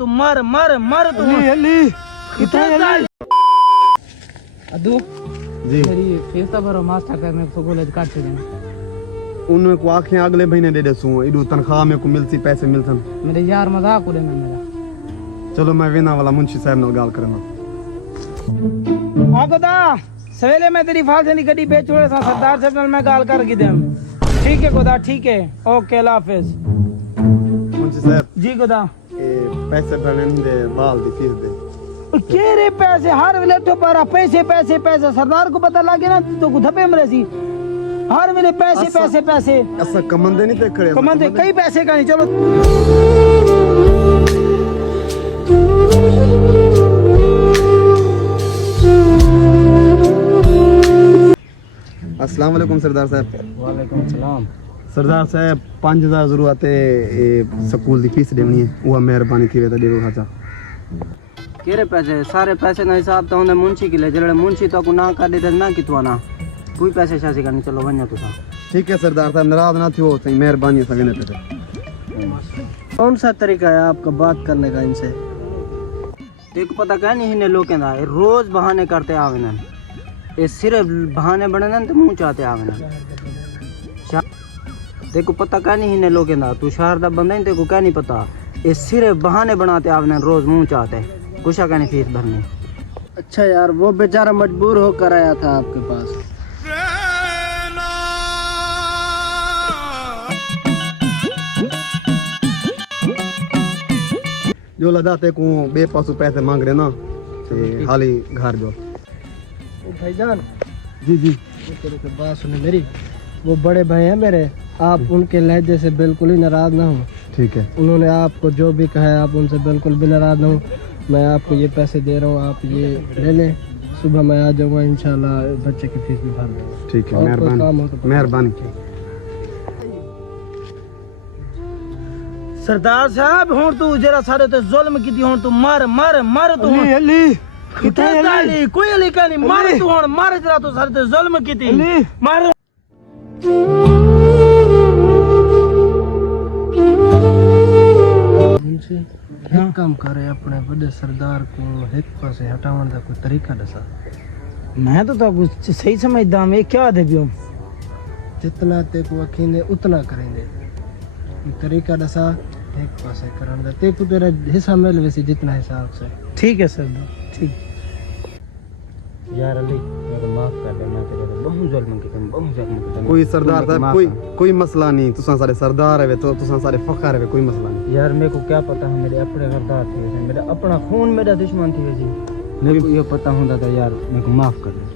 तू मर मर मर तू कितना अदू जी मेरी फीस तो भरो मास्टर का मैं तो कॉलेज काट के देना उन को आंखें अगले महीने दे देसू इडू तनख्वाह में को मिलसी पैसे मिलसन मेरे यार मजाक उड़े में मेरा चलो मैं वेना वाला मुंशी साहब नाल गाल करना आगोदा सवेले मैं तेरी फाल से गड्डी बेच छोड़े था सरदार साहब नाल मैं गाल कर के देम ठीक है गोदा ठीक है ओके अल्लाह हाफिज मुंशी साहब जी गोदा पैसे भरने दे बाल दी फीस दे के रे पैसे हर वेले तो पारा पैसे पैसे पैसे सरदार को पता लगे ना तो धब्बे मरे सी हर वेले पैसे पैसे पैसे ऐसा कमंदे नहीं ते खड़े कमाते कई पैसे का नहीं चलो अस्सलाम वालेकुम सरदार साहब वालेकुम सलाम सरदार साहब 5000 जरूरत है स्कूल दी फीस देनी है वो मेहरबानी थी वे देवो खाचा केरे पैसे सारे पैसे ना हिसाब तो होंदे मुंशी के ले जड़े मुंशी तो को ना कर दे ना कितवा ना कोई पैसे शासी करनी चलो वन्यो तो सा ठीक है सरदार साहब नाराज ना थियो सही मेहरबानी सगने पे कौन सा तरीका है आपका बात करने का इनसे देखो पता क्या नहीं इन्हें लोग कहना रोज बहाने करते आवे ना ये सिर्फ बहाने बने ना तो मुंह चाहते आवे ना देखो पता क्या नहीं इन्हें लोग कहना तू शहर दा बंदा नहीं तेको क्या नहीं पता ये सिर्फ बहाने बनाते आवे ना रोज मुंह चाहते कुछ क्या नहीं फीस भरनी अच्छा यार वो बेचारा मजबूर होकर आया था आपके पास जो लदाते को बेपासू पैसे मांग रहे ना ते हाली घर जो भाईजान जी जी तेरे से बात सुने मेरी वो बड़े भाई हैं मेरे आप उनके लहजे से बिल्कुल ही नाराज ना हो ठीक है उन्होंने आपको जो भी कहा है आप उनसे बिल्कुल भी नाराज ना हो मैं आपको ये पैसे दे रहा हूँ आप ये ले लें सुबह मैं आ जाऊँगा इंशाल्लाह बच्चे की फीस भी भर दूँगा ठीक है और कोई काम हो मेहरबानी तो मेहरबानी सरदार साहब हुन तू जरा सारे ते जुल्म कीती हुन तू मर मर मर तू अली कितना अली कोई अली का नहीं मर तू हुन मर जरा तू सारे ते जुल्म कीती मर एक काम करे अपने बड़े सरदार को एक पासे हटावन का कोई तरीका दसा मैं तो कुछ सही समझदा मैं क्या दे बियो जितना ते को अखीने उतना करेंगे तरीका दसा एक पासे करन दे ते को तेरा हिस्सा मिल वैसे जितना हिसाब से ठीक है सरदार ठीक यार अली मेरे माफ कर दे मैं तेरे से बहुत जुल्म की बहुत जुल्म की कोई सरदार साहब कोई मसला नहीं तुसा सारे सरदार है तो तुसा सारे फखर है कोई मसला नहीं यार मेरे को क्या पता है मेरे अपने सरदार थे मेरा अपना खून मेरा दुश्मन थी वैसे मेरे को ये पता होता था यार मेरे को माफ कर दे